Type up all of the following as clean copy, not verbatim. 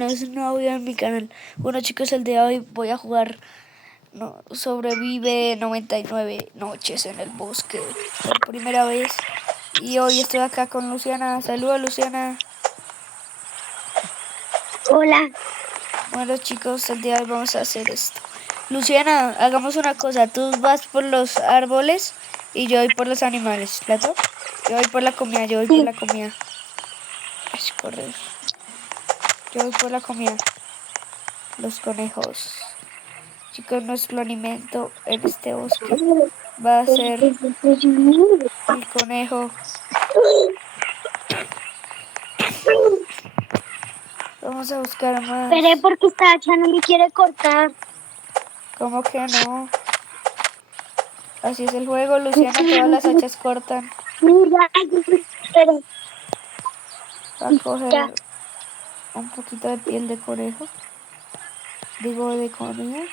no es un nuevo video en mi canal. Bueno chicos, el día de hoy voy a jugar Sobrevive 99 noches en el bosque por primera vez. Y hoy estoy acá con Luciana. Saluda Luciana. Hola. Bueno chicos, el día de hoy vamos a hacer esto. Luciana, hagamos una cosa. Tú vas por los árboles y yo voy por los animales, ¿claro? Yo voy por la comida, por la comida. Ay, correr. Yo voy por la comida. Los conejos. Chicos, nuestro alimento en este bosque va a ser el conejo. Vamos a buscar más. Esperé porque esta hacha no me quiere cortar. ¿Cómo que no? Así es el juego, Luciana, todas las hachas cortan. Mira, espera. Va a coger un poquito de piel de conejo. Digo, de conejo.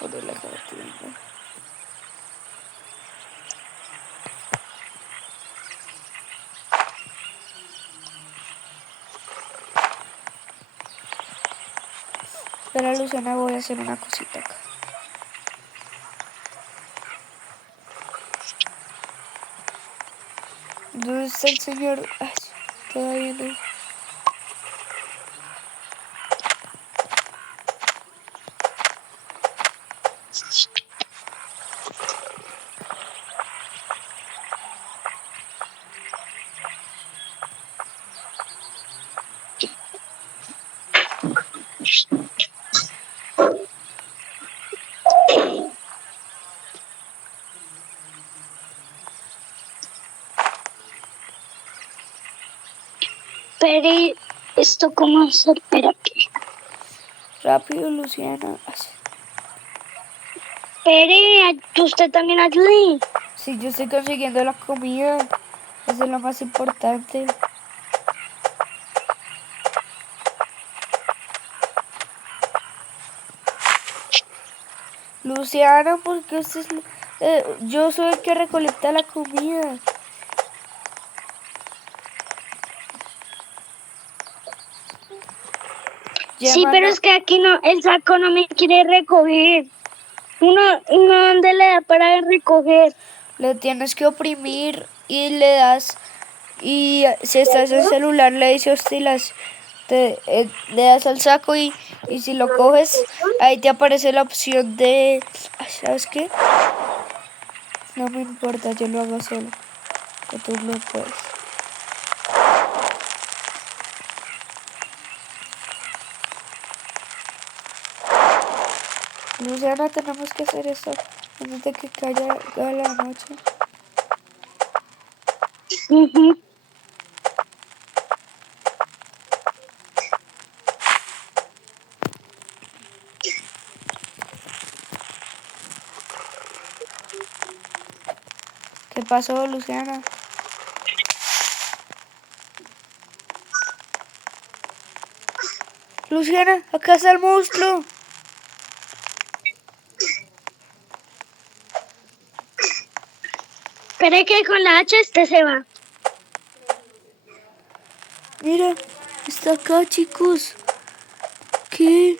Ponerla acá tienda. Espera, Luciana, voy a hacer una cosita acá. ¿Dónde está el señor? Ay, todavía no. Espere, ¿esto cómo se espera aquí? Rápido, Luciana. Ay. Espere, usted también ayude. Sí, yo estoy consiguiendo la comida. Eso es lo más importante. Luciana, porque yo soy el que recolecta la comida. Sí, pero es que aquí no, el saco no me quiere recoger. Uno, ¿dónde le da para recoger? Le tienes que oprimir y le das. Y si estás en celular, le dices hostilas. Le das al saco y si lo coges, ahí te aparece la opción de. ¿Sabes qué? No me importa, yo lo hago solo. Que tú lo puedes. Luciana, tenemos que hacer eso antes de que caiga la noche. ¿Qué pasó, Luciana? Luciana, acá está el monstruo. Espere que con la hacha este se va. Mira, está acá, chicos. ¿Qué?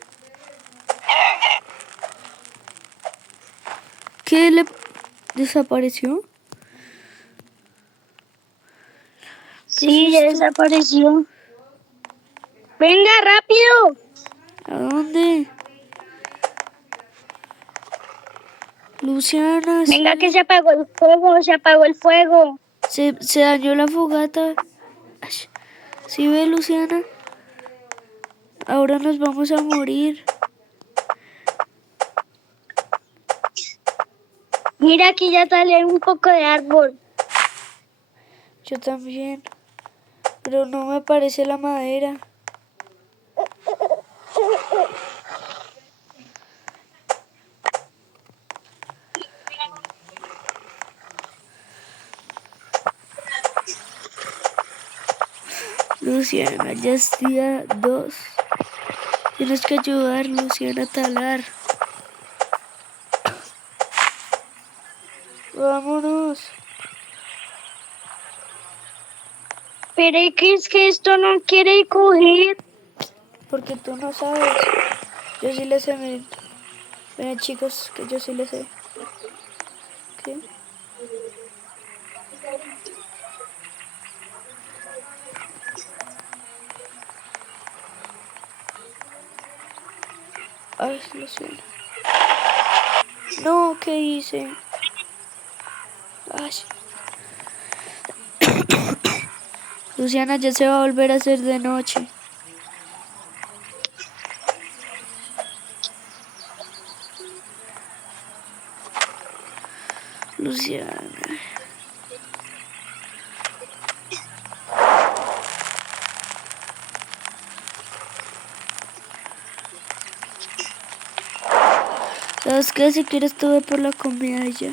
¿Qué le desapareció? Sí, ya desapareció. ¡Venga, rápido! ¿A dónde? Luciana, Venga, sí. que se apagó el fuego, se apagó el fuego. Se dañó la fogata. Ay, ¿sí ve, Luciana? Ahora nos vamos a morir. Mira, aquí ya sale un poco de árbol. Yo también. Pero no me aparece la madera. Luciana, ya es día 2. Tienes que ayudar, Luciana, a talar. Vámonos. Pero es que esto no quiere coger. Porque tú no sabes. Yo sí le sé, miren. Miren chicos, que yo sí le sé. ¿Qué? Ay, Luciana. No, ¿qué hice? Ay. Luciana, ya se va a volver a hacer de noche. Luciana. ¿Sabes qué? Si quieres tú ve por la comida y ya.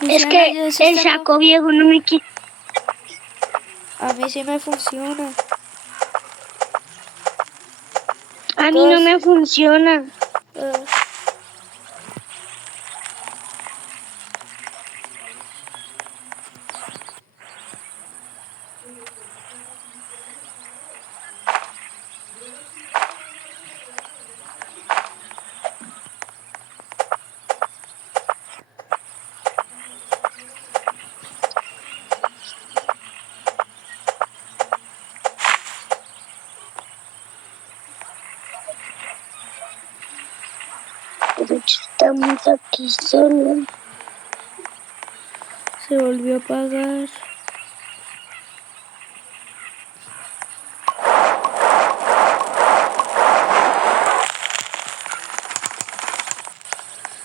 Es Luciana, que ya se el está... saco viejo no me quita. A mí sí me funciona. A mí no Todas... me funciona. ah, Pero estamos aquí solo. se volvió a apagar.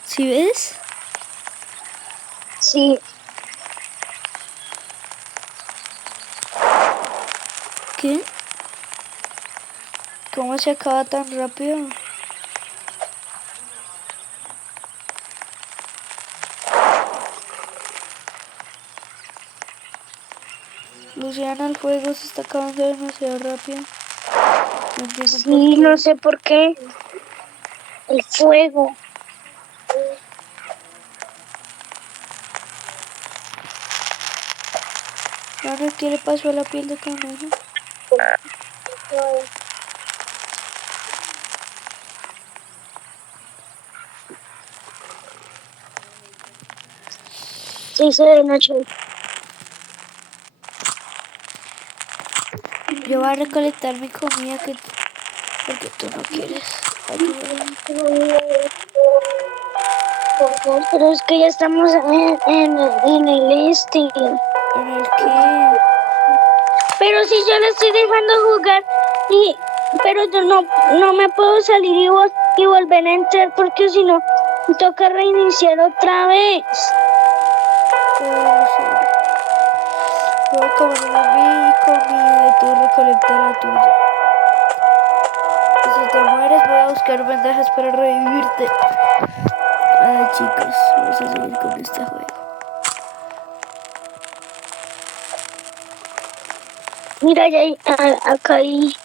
¿Sí ves? Sí, ¿Qué? ¿Cómo se acaba tan rápido? Luciana, el fuego se está acabando demasiado rápido. No entiendo por sí, qué. no sé por qué. El fuego. Mano, ¿qué le pasó a la piel de conejo? Se hizo de noche. Yo voy a recolectar mi comida porque tú no quieres ayudar. Pero es que ya estamos en el este. ¿En el qué? Pero si yo le estoy dejando jugar pero yo no me puedo salir y volver a entrar porque si no me toca reiniciar otra vez. Luciana. Voy a comerme mi comida y tú recolecta la tuya. Y si te mueres voy a buscar bandejas para revivirte. Ay chicos, vamos a seguir con este juego. Mira, ya acá hay.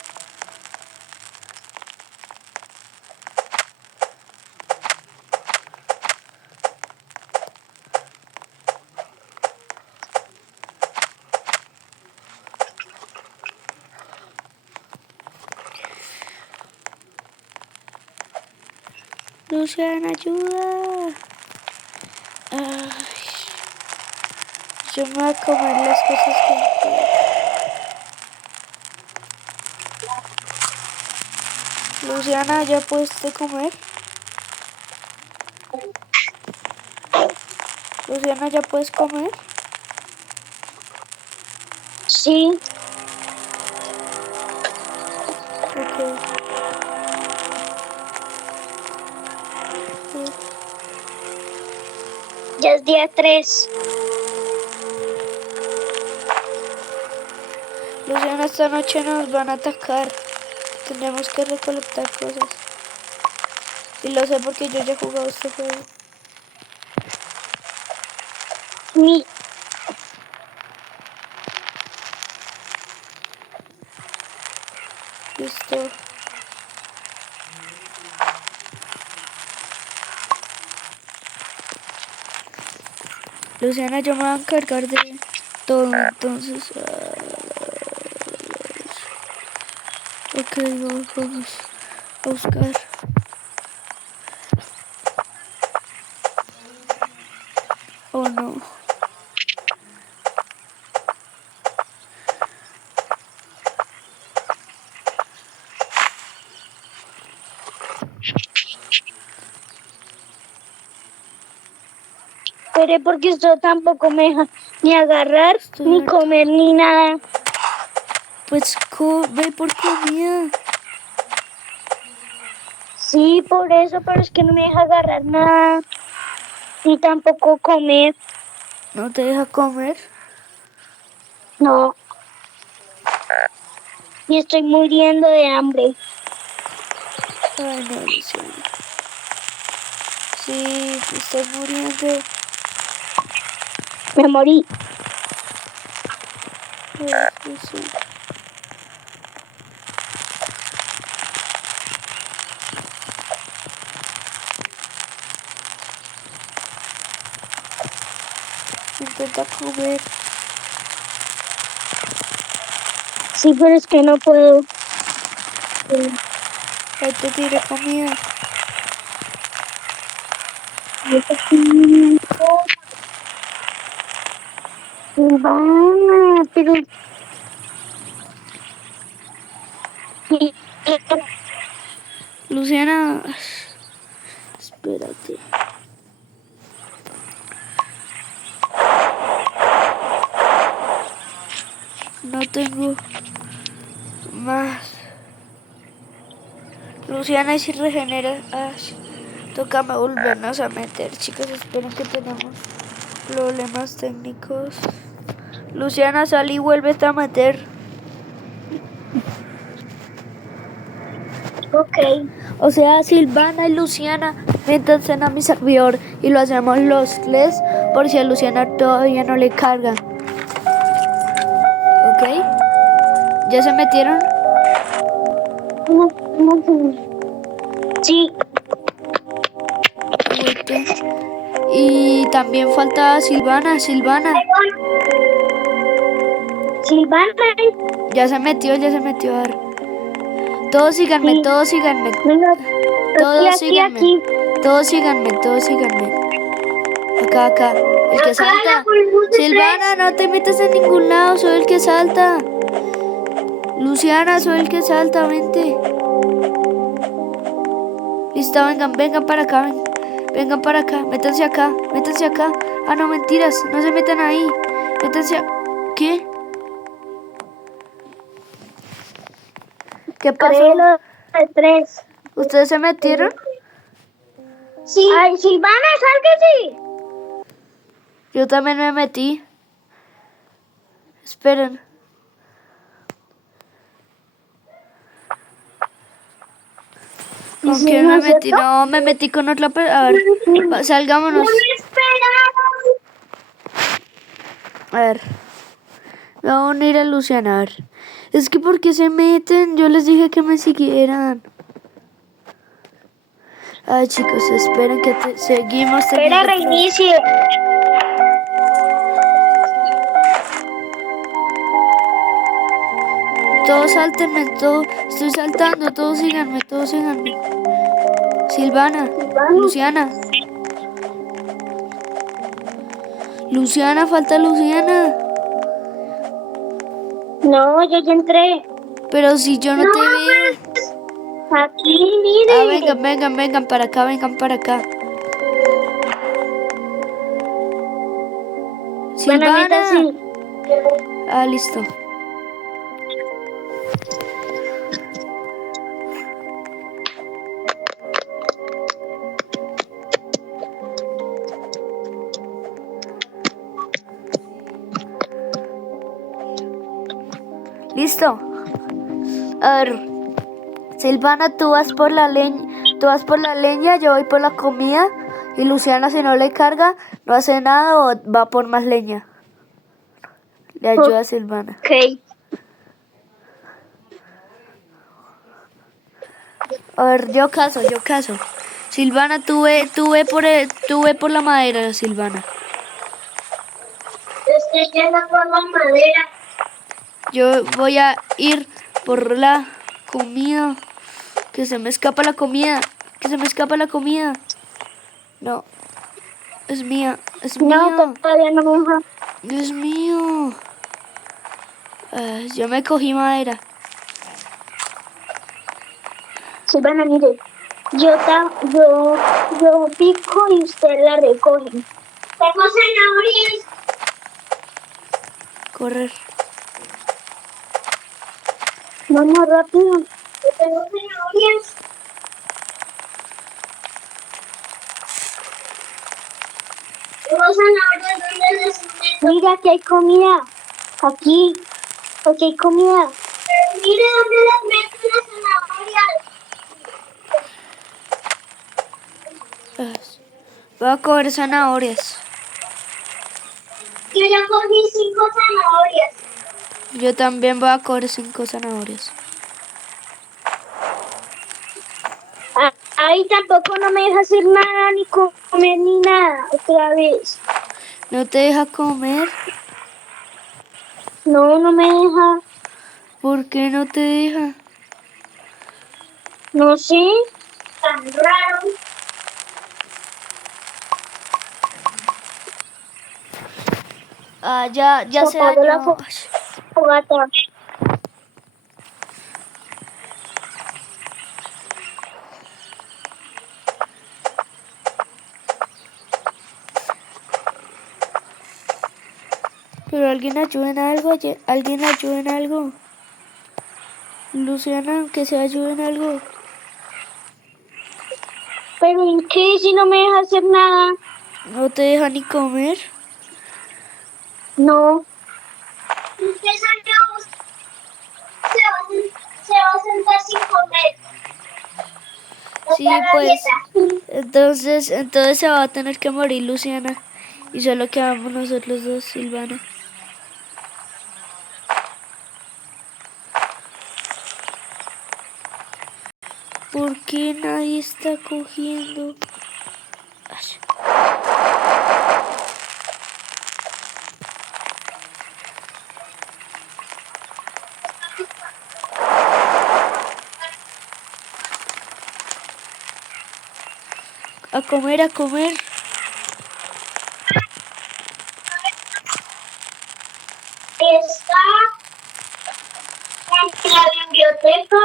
Luciana, ayuda. Ay, yo me voy a comer las cosas que puedo. Luciana, ¿ya puedes comer? Luciana, ¿ya puedes comer? Sí, Ok. ya es día 3. Luciana, esta noche nos van a atacar. Tendremos que recolectar cosas. Y lo sé porque yo ya he jugado este juego. Mi, Listo. Luciana, yo me voy a encargar de todo, entonces... ok, vamos a buscar. Oh, no. Pero porque esto tampoco me deja ni agarrar, Estoy ni harta. comer, ni nada. Pues ve por comida. Sí, por eso, pero es que no me deja agarrar nada, ni tampoco comer. ¿No te deja comer? No. Y estoy muriendo de hambre. Ay, no, Luciana. Sí, te estás muriendo. Me morí. Ay, sí. Intenta comer. Sí, pero es que no puedo. Ahí te tiré comida. Silvana, pero... Luciana, espérate. No tengo más. Luciana, y si regenera. Toca volvernos a meter, chicos. Esperen que tenemos problemas técnicos. Luciana, sal y vuélvete a meter. Ok. O sea, Silvana y Luciana, métanse a mi servidor y lo hacemos los tres por si a Luciana todavía no le carga. ¿Ok? ¿Ya se metieron? Sí. Ahorita. Y también falta Silvana. Silvana. Ya se metió, A ver. Todos síganme, Sí. todos síganme. Venga, Todos aquí, síganme. aquí. Todos síganme. Acá. El que salta. Silvana, no te metas en ningún lado, soy el que salta. Luciana, soy el que salta, vente. Listo, vengan para acá, vengan para acá, métanse acá. Ah, no, mentiras, no se metan ahí. Métanse ¿Qué? ¿Qué pasó? De 3. ¿Ustedes se metieron? Sí. Ay, Silvana, sálgase. Yo también me metí. Esperen. ¿Con quién me metí? No, me metí con otra persona. A ver, salgámonos. A ver. Voy a unir a Luciana, a ver. Es que ¿por qué se meten? Yo les dije que me siguieran. Ay, chicos, esperen que seguimos teniendo... Espera, reinicie. Todos sáltenme, estoy saltando, todos síganme. Silvana, Luciana, falta Luciana. No, yo ya entré. Pero si yo no te veo. Aquí, mire. Ah, vengan para acá. Bueno, neta, Silvana. sí. Ah, listo. Listo. A ver, Silvana, tú vas por la leña, yo voy por la comida. Y Luciana, si no le carga, no hace nada o va por más leña. Le ayuda a Silvana. Ok. A ver, yo caso. Silvana, tú ve por la madera, Silvana. ya no por la madera. Yo voy a ir por la comida. Que se me escapa la comida. Que se me escapa la comida. No. Es mía. Es No, mía. todavía no me deja. Es mío. Yo me cogí madera. Sí, bueno, mire. Yo pico y usted la recoge. Tengo zanahorias. Correr. Vamos rápido. Yo tengo zanahorias. Tengo zanahorias, ¿dónde las meto? Mira que hay comida. Aquí hay comida. Pero mire dónde las meto las zanahorias. Voy a coger zanahorias. Yo ya cogí 5 zanahorias. Yo también voy a coger 5 zanahorias. Ahí tampoco no me deja hacer nada, ni comer, ni nada. Otra vez. ¿No te deja comer? No, no me deja. ¿Por qué no te deja? No sé. Tan raro. Ya se Apagó la dañó. fogata. Pero alguien ayuda en algo. Alguien ayuda en algo. Luciana, que se ayude en algo. ¿Pero en qué? Si no me deja hacer nada. ¿No te deja ni comer? No. Usted se va a sentar sin comer. Sí, pues. Entonces se va a tener que morir Luciana. Y solo quedamos nosotros dos, Silvana. ¿Por qué nadie está cogiendo? Ay. A comer, a comer. Está en la biblioteca.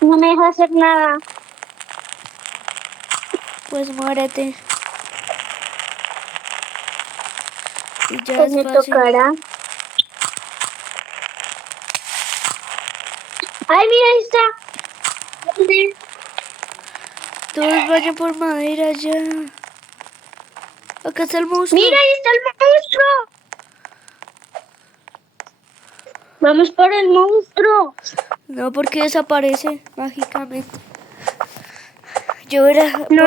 No me deja hacer nada. Pues muérete. Y ya Pues es me fácil. tocará. ¡Ay, mira, ahí está! ¿Dónde? Todos vayan por madera ya. Acá está el monstruo. ¡Mira, ahí está el monstruo! Vamos por el monstruo. No, porque desaparece mágicamente. Yo era... No,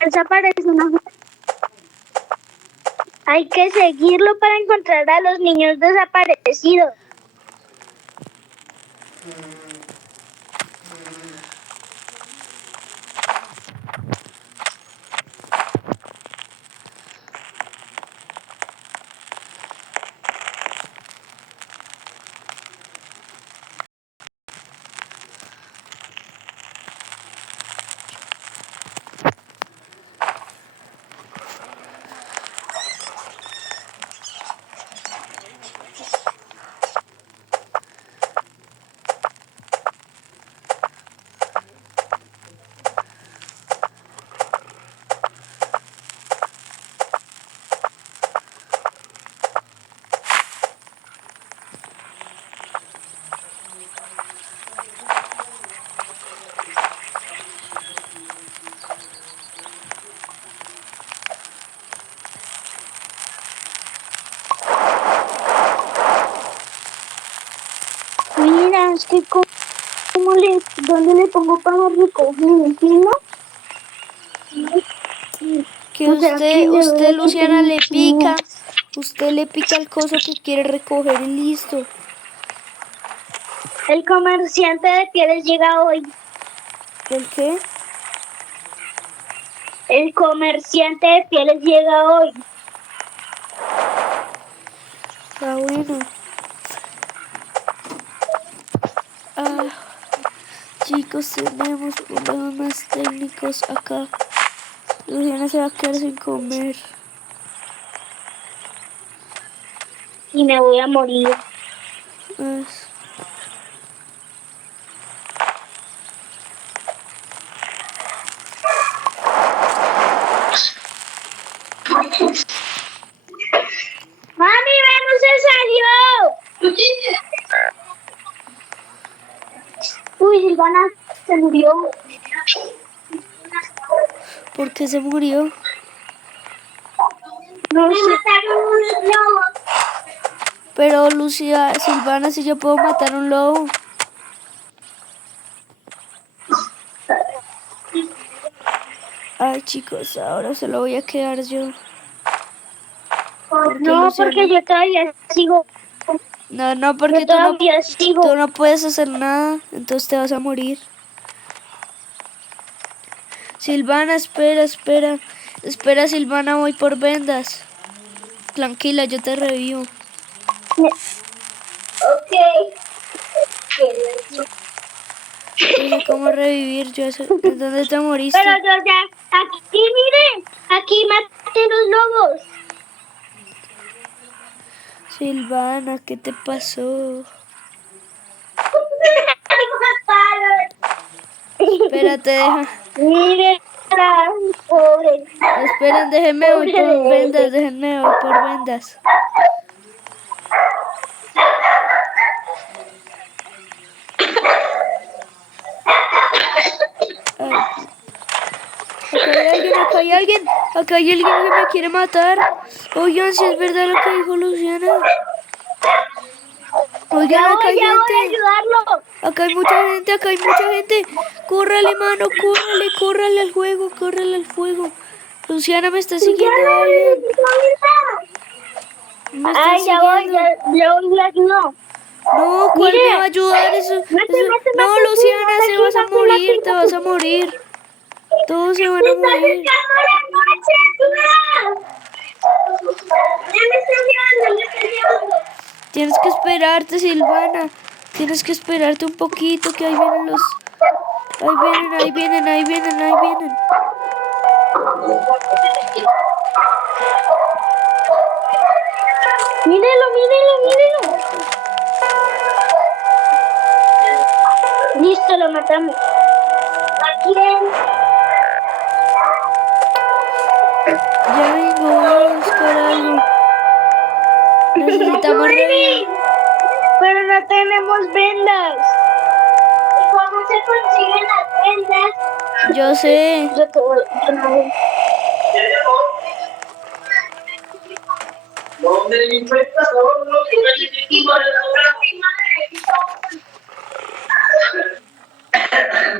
desaparece una. Hay que seguirlo para encontrar a los niños desaparecidos. Mira, es que ¿dónde le pongo para recoger encima? Que O sea, que le usted doy Luciana le encima. pica. Usted le pica el coso que quiere recoger y listo. El comerciante de pieles llega hoy. ¿El qué? El comerciante de pieles llega hoy. Ah, bueno. Ah, chicos, tenemos problemas técnicos acá. Luciana se va a quedar sin comer. Y me voy a morir. Pues, ¡Mami, vemos se salió! Uy, Silvana se murió. ¿por qué se murió? No sé. Mataron unos lobos. Pero Lucía, Silvana, si yo puedo matar un lobo. Ay, chicos, ahora se lo voy a quedar yo. Porque No, Luciana- porque yo todavía sigo. No, porque Yo todavía sigo. tú no puedes hacer nada, entonces te vas a morir. Silvana, espera. Espera, Silvana, voy por vendas. Tranquila, yo te revivo. Ok. Yo sé cómo revivir, yo sé. ¿En dónde te moriste? Pero yo ya, aquí miren, aquí maté los lobos. Silvana, ¿qué te pasó? Espérate, deja. Miren, pobre. Esperen, déjenme voy por vendas, déjenme voy por vendas. Ay. Acá hay alguien que me quiere matar. Oigan, si es verdad lo que dijo Luciana. Oigan, acá hay Ya voy a gente. ayudarlo. Acá hay mucha gente. Córrale, mano, córrale al juego. Luciana, me está siguiendo alguien. Me está Ay, ya voy, siguiendo. ya voy, no. No, ¿cuál Mire. me va a ayudar? Eso- Mate, No, mate, Luciana, mate, te vas a mate, morir, mate, te mate. vas a morir. Todos se van ¡Se a está morir. acercando la noche! ¡Ayuda! Ya me están llevando. Tienes que esperarte, Silvana. Tienes que esperarte un poquito, que ahí vienen los... Ahí vienen. Mírelo. Listo, lo matamos. ¿A quién? Ya vengo, voy a buscar algo. Necesitamos revivir. Pero no tenemos vendas. ¿Y cómo se consiguen las vendas? Yo sé. Yo no voy. ¿Dónde encuentras todos los dispositivos de la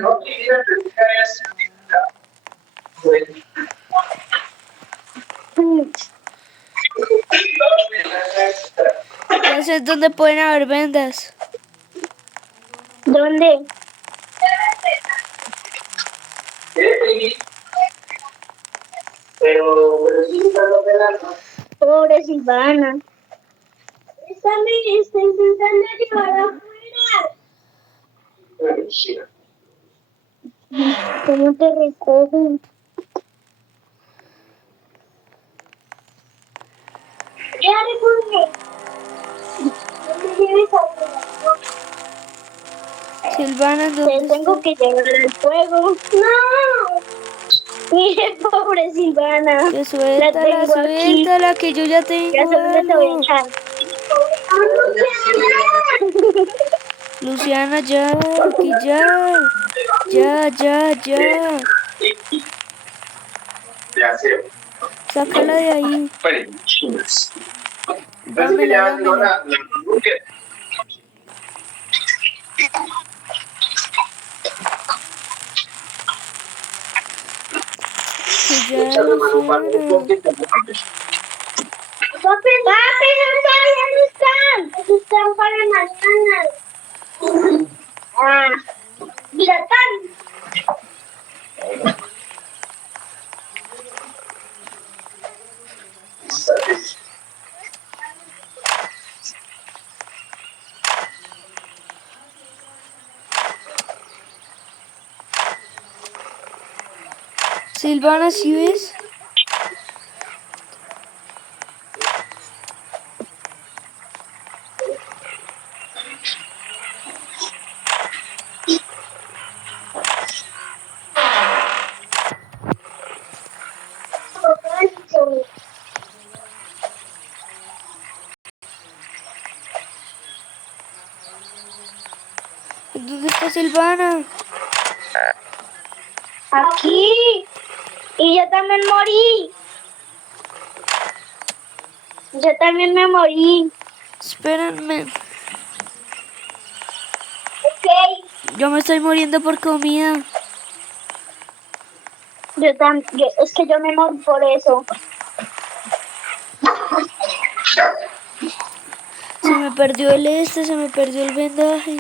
no quisiera explicar eso. Ya sé dónde pueden haber vendas. ¿Dónde? Pero sí está operando. Pobre Silvana. Está intentando llevar afuera. ¿Cómo te recogen? Ya recoge. No me lleves afuera. Silvana, Te ¿dónde tengo está? que llevar al fuego. ¡No! Mire, pobre Silvana. Que La tengo aquí. suéltala, que yo ya Ya tengo sé dónde te voy a algo. echar. Luciana, ya, que ya. Ya. Sácala de ahí. Dámela. Que ya, Luciana. Papi, ya no están. Están para mañana. Mira, están. Silvana, ¿sí ves? ¿Dónde está Silvana? Aquí. Y yo también morí. Yo también me morí. Espérenme. Ok. Yo me estoy muriendo por comida. Yo también. Es que yo me morí por eso. Se me perdió se me perdió el vendaje.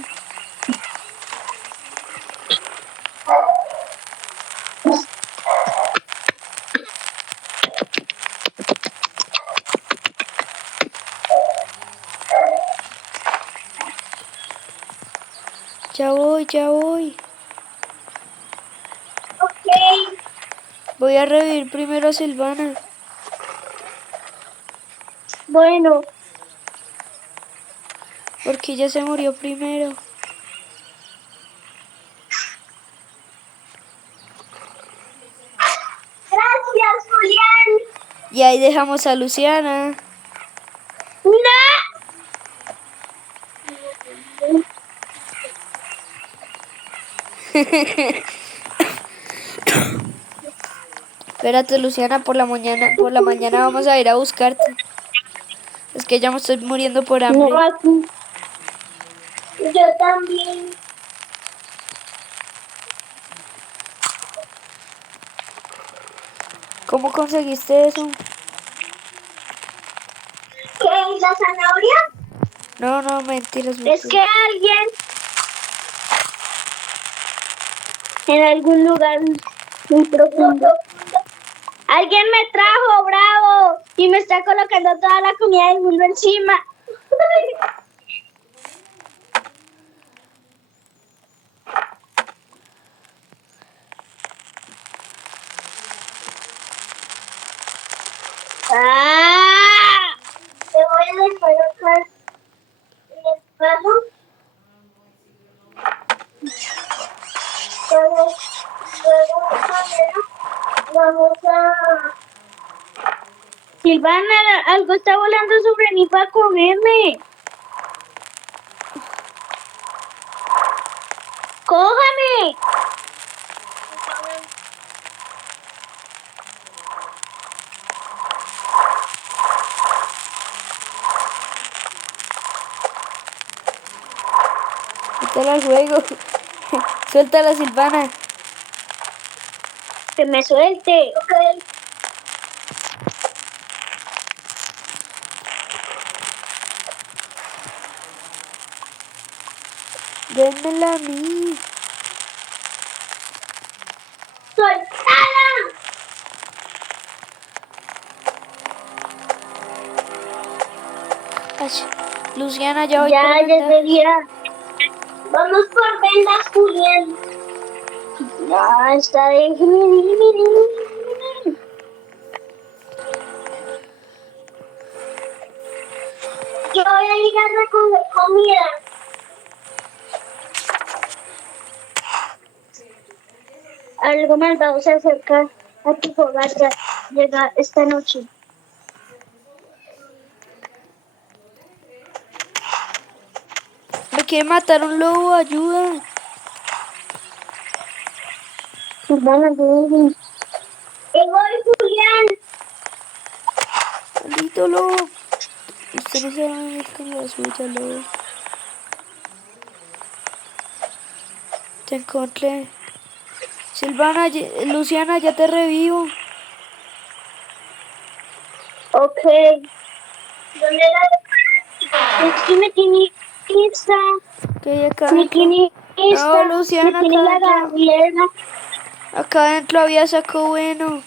Ya voy, ya voy. Ok. Voy a revivir primero a Silvana. Bueno. Porque ella se murió primero. Gracias, Julián. Y ahí dejamos a Luciana. No. Espérate, Luciana, por la mañana vamos a ir a buscarte. Es que ya me estoy muriendo por hambre. No, aquí. Yo también. ¿Cómo conseguiste eso? ¿Qué es la zanahoria? No, no, mentiras, Es que alguien en algún lugar muy profundo. Alguien me trajo, bravo, y me está colocando toda la comida del mundo encima. ¡Ah! Te voy a descolocar el palo. Vamos a... Silvana, algo está volando sobre mí para comerme. ¡Cójame! Quítala al juego. Suéltala, Silvana. Que me suelte. Ok. Dénmela a mí. ¡Soltala! Ay, Luciana, ya voy Ya, por ya vendaje. debía. Vamos por vendas, Julián. Ya está de... Yo voy a ir a recoger comida. Algo malvado se acerca a tu fogata. Llega esta noche. Me quiere matar un lobo, ayuda. Silvana, voy, Julián. Maldito lobo. Usted no se va a venir con la suya, lobo. Te encontré. Silvana, Luciana, ya te revivo. Ok. ¿Dónde la... Es que me tiene esta. Que hay acá Me adentro. tiene esta. No, Luciana, Me tiene acá la adentro. gaviera. Acá adentro había saco bueno.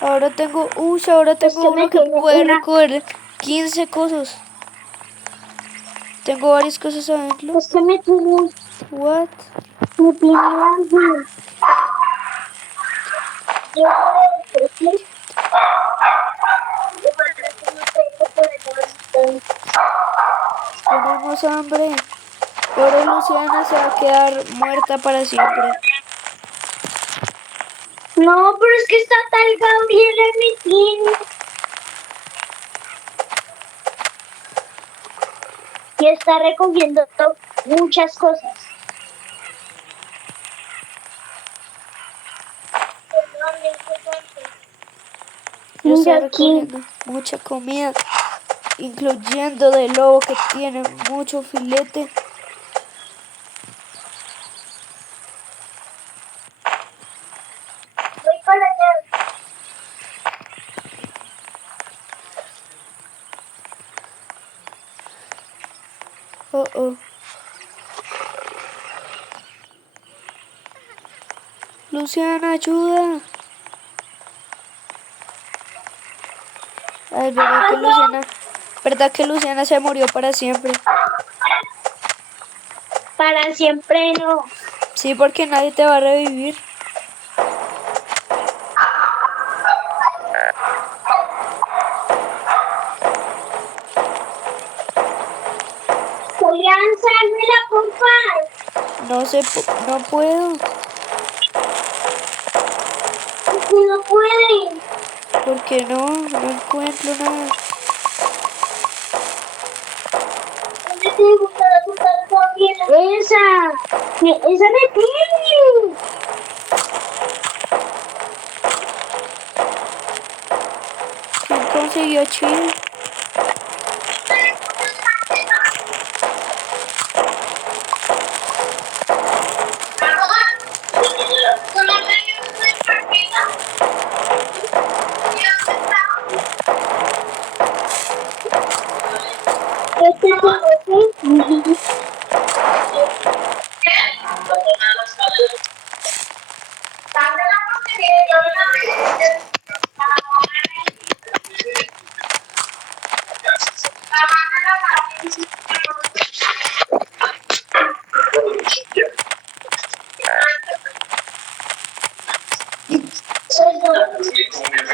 Ahora tengo Es que uno me que tiene puede una. recoger 15 cosas. Tengo varias cosas adentro. Es que me tiene What? algo. Yo creo que sí. Tenemos hambre. Pero Luciana se va a quedar muerta para siempre. No, pero es que está tal Gabriel en mi tienda. Y está recogiendo muchas cosas. Yo estoy Mira aquí. recogiendo mucha comida, incluyendo de lobo que tiene mucho filete. Voy para allá. Oh, oh. Luciana, ayuda. Ay, verdad que Luciana se murió para siempre. Para siempre no. Sí, porque nadie te va a revivir. Julián, la porfa. No sé, no puedo. No puede. ¿Por qué no? No encuentro nada. ¿Dónde te gusta corriendo? Esa me tiene. ¿Quién consiguió chill?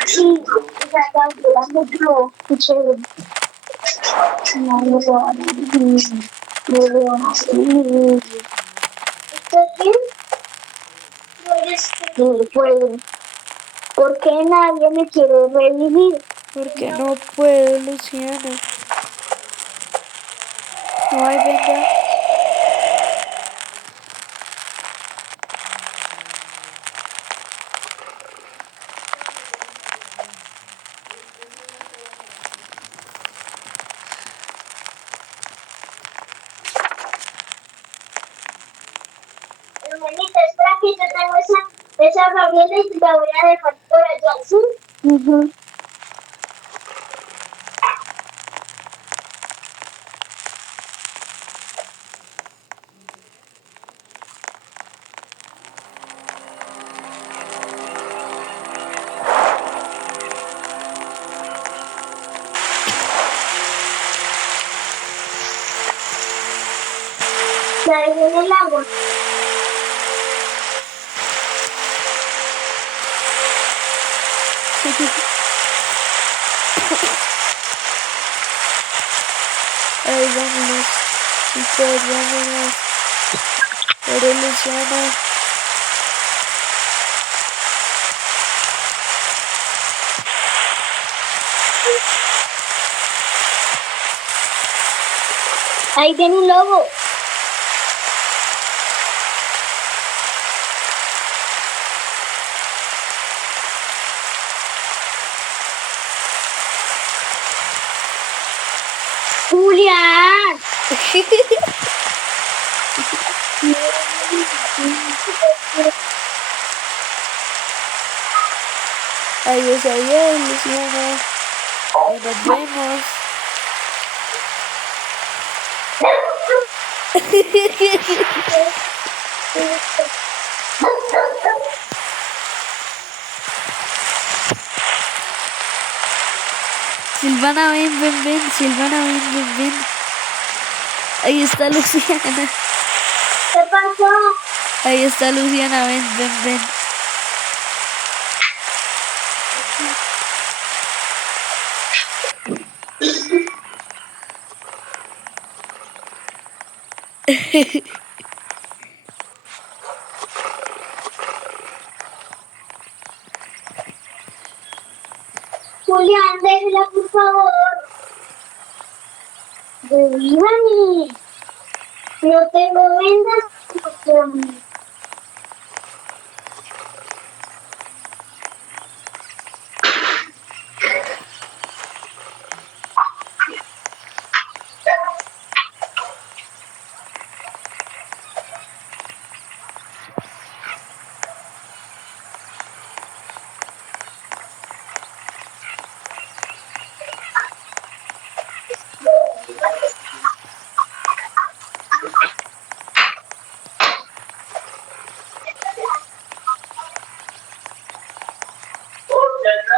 Sí, esa mucho, chévere. No, ¿estás bien? Sí, puedo. ¿Por qué nadie me quiere revivir? Porque no puedo, Luciana. Ay, venga. Hermanita, espera que yo tengo esa Gabriela y la voy a dejar por allá, ¿sí? La dejé en el agua. Ay, vámonos. Chicos, vámonos. Pero Luciana. Ahí viene un lobo. Julián. Adiós, adiós, Luciana. Y nos vemos. Silvana, ven, ven, ven. Silvana, ven, ven, ven. Ahí está Luciana. ¿Qué pasó? Ahí está Luciana, ven, ven, ven. Julián, déjela, por favor. Dígame. No tengo vendas.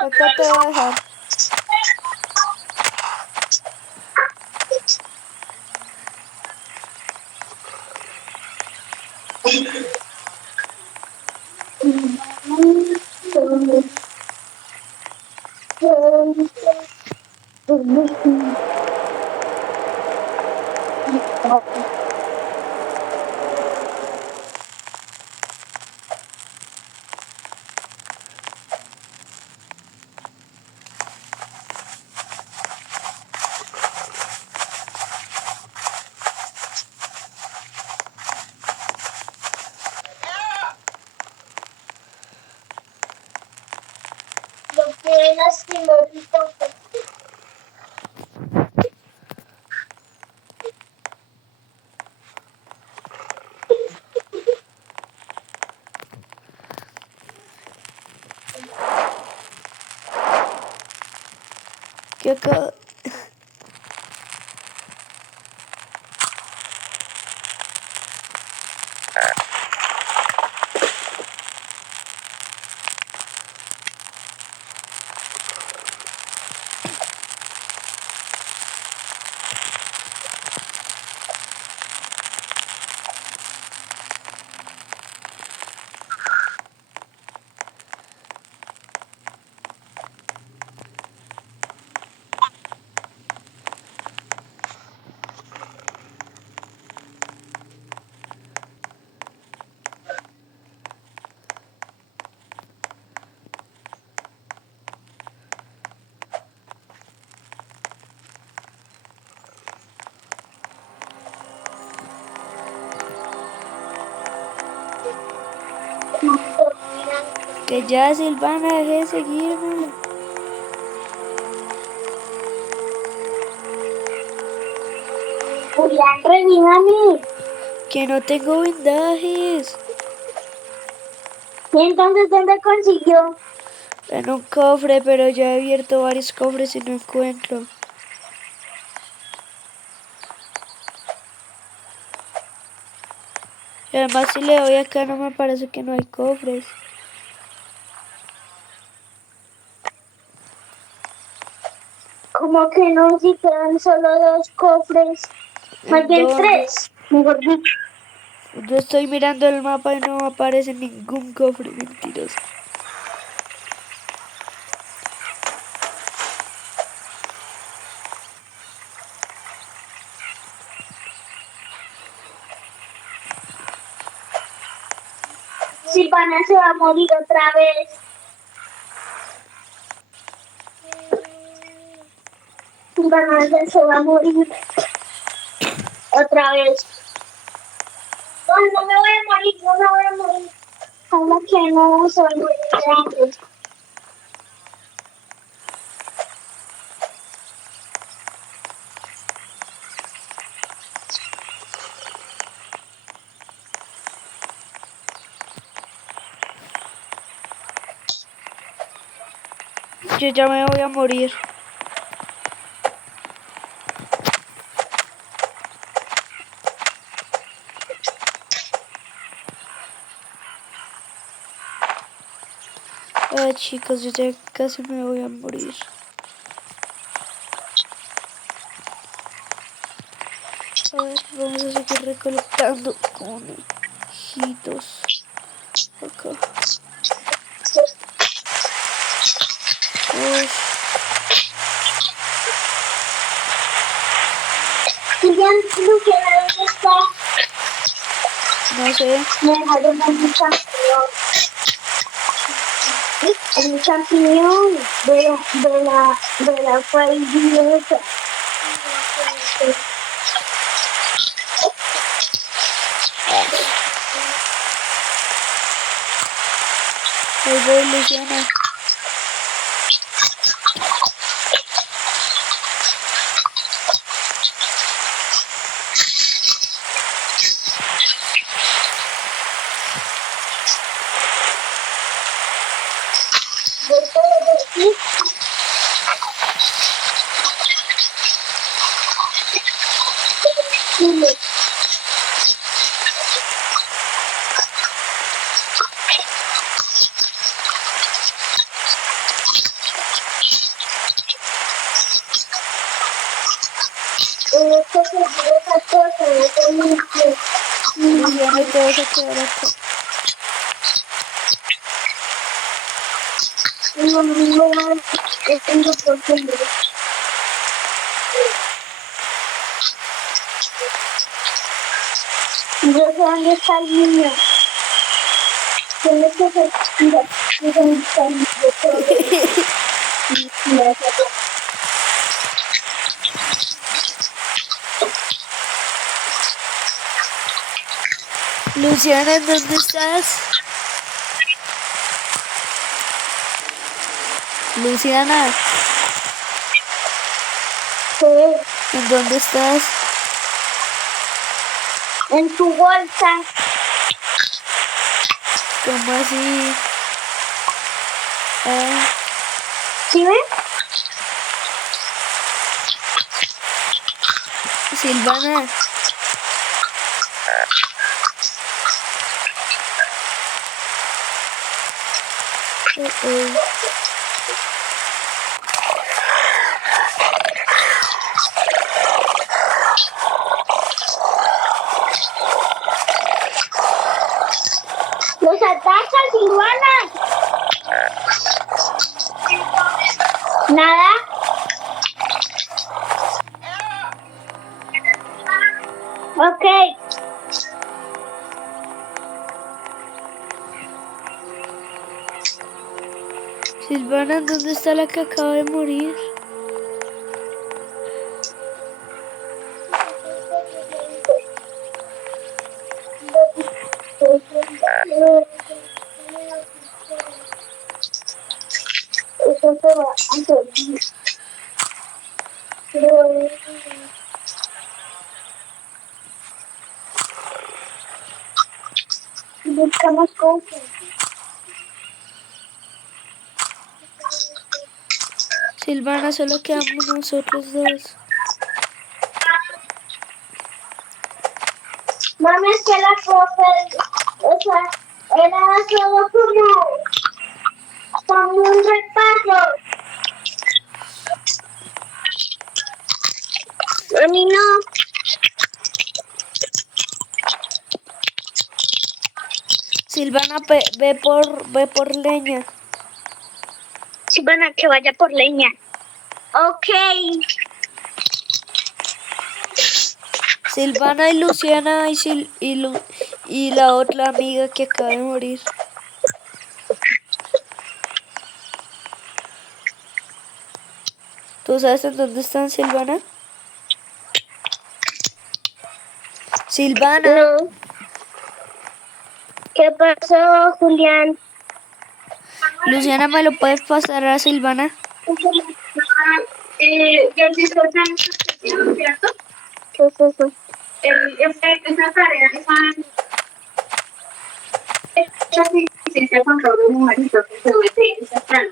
Acá te voy a dejar. Lo que lastimó mi foto. Que acá. Que ya Silvana deje de seguirme. Julián, revívame. Que no tengo vendajes. ¿Y entonces dónde consiguió? En un cofre, pero ya he abierto varios cofres y no encuentro. Y además si le doy acá no me parece que no hay cofres. Como que no, si quedan solo 2 cofres. Más ¿En bien dónde? 3, mejor dicho. Yo estoy mirando el mapa y no aparece ningún cofre, mentiroso. Silvana se va a morir otra vez. Silvana se va a morir otra vez. No, no me voy a morir, no me voy a morir. Como que no se va a morir antes. Yo ya me voy a morir. Ay, chicos, yo ya casi me voy a morir. A ver, vamos a seguir recolectando conejitos. Acá. Uy, Julián, Luciana, ¿dónde está? no sé. Me dejaron un champiñón. Un champiñón de la faibinosa. Ahí voy, Luciana. Voy por aquí. Esto se quiere esa cosa, no te limpio. Luciana, te vas a quedar acá. No, tengo por qué. Yo sé dónde está el niño. Tienes que ser. Mira, yo sé dónde está el niño. Mira, Luciana, ¿en dónde estás? Luciana, ¿en dónde estás? en tu bolsa. ¿Cómo así? Ah, ¿Sí ves? Silvana. Oh. Los ataca, Silvana. Nada. Ok. Silvana, ¿dónde está la que acaba de morir? Eso se va a hacer. Buscamos cosas. Silvana, solo quedamos nosotros dos. Mami, es que la profe, o sea, era solo como un repaso. A mí no. Silvana, ve por leña. Silvana, que vaya por leña. Ok. Silvana y Luciana y la otra amiga que acaba de morir. ¿Tú sabes en dónde están, Silvana? Silvana. No. ¿Qué pasó, Julián? Luciana, ¿me lo puedes pasar a Silvana? Ya se está ¿cierto? ¿Qué es eso? Esa tarea, esa asistencia con todos los numeritos que se mete esa plana.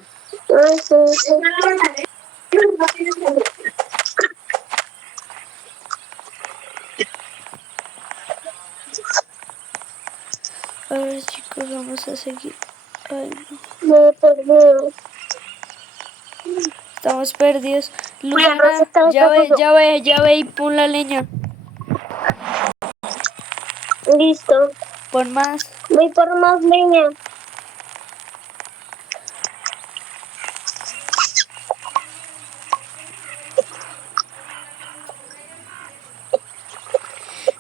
A ver, chicos, vamos a seguir. Ay, no. Me perdí. Estamos perdidos. Bueno, Luciana, estamos perdidos. ya ve y pon la leña. Listo. Pon más. Voy por más leña.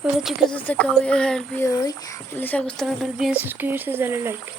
Bueno chicos, hasta acá voy a dejar el video de hoy. Si les ha gustado no olviden suscribirse y darle like.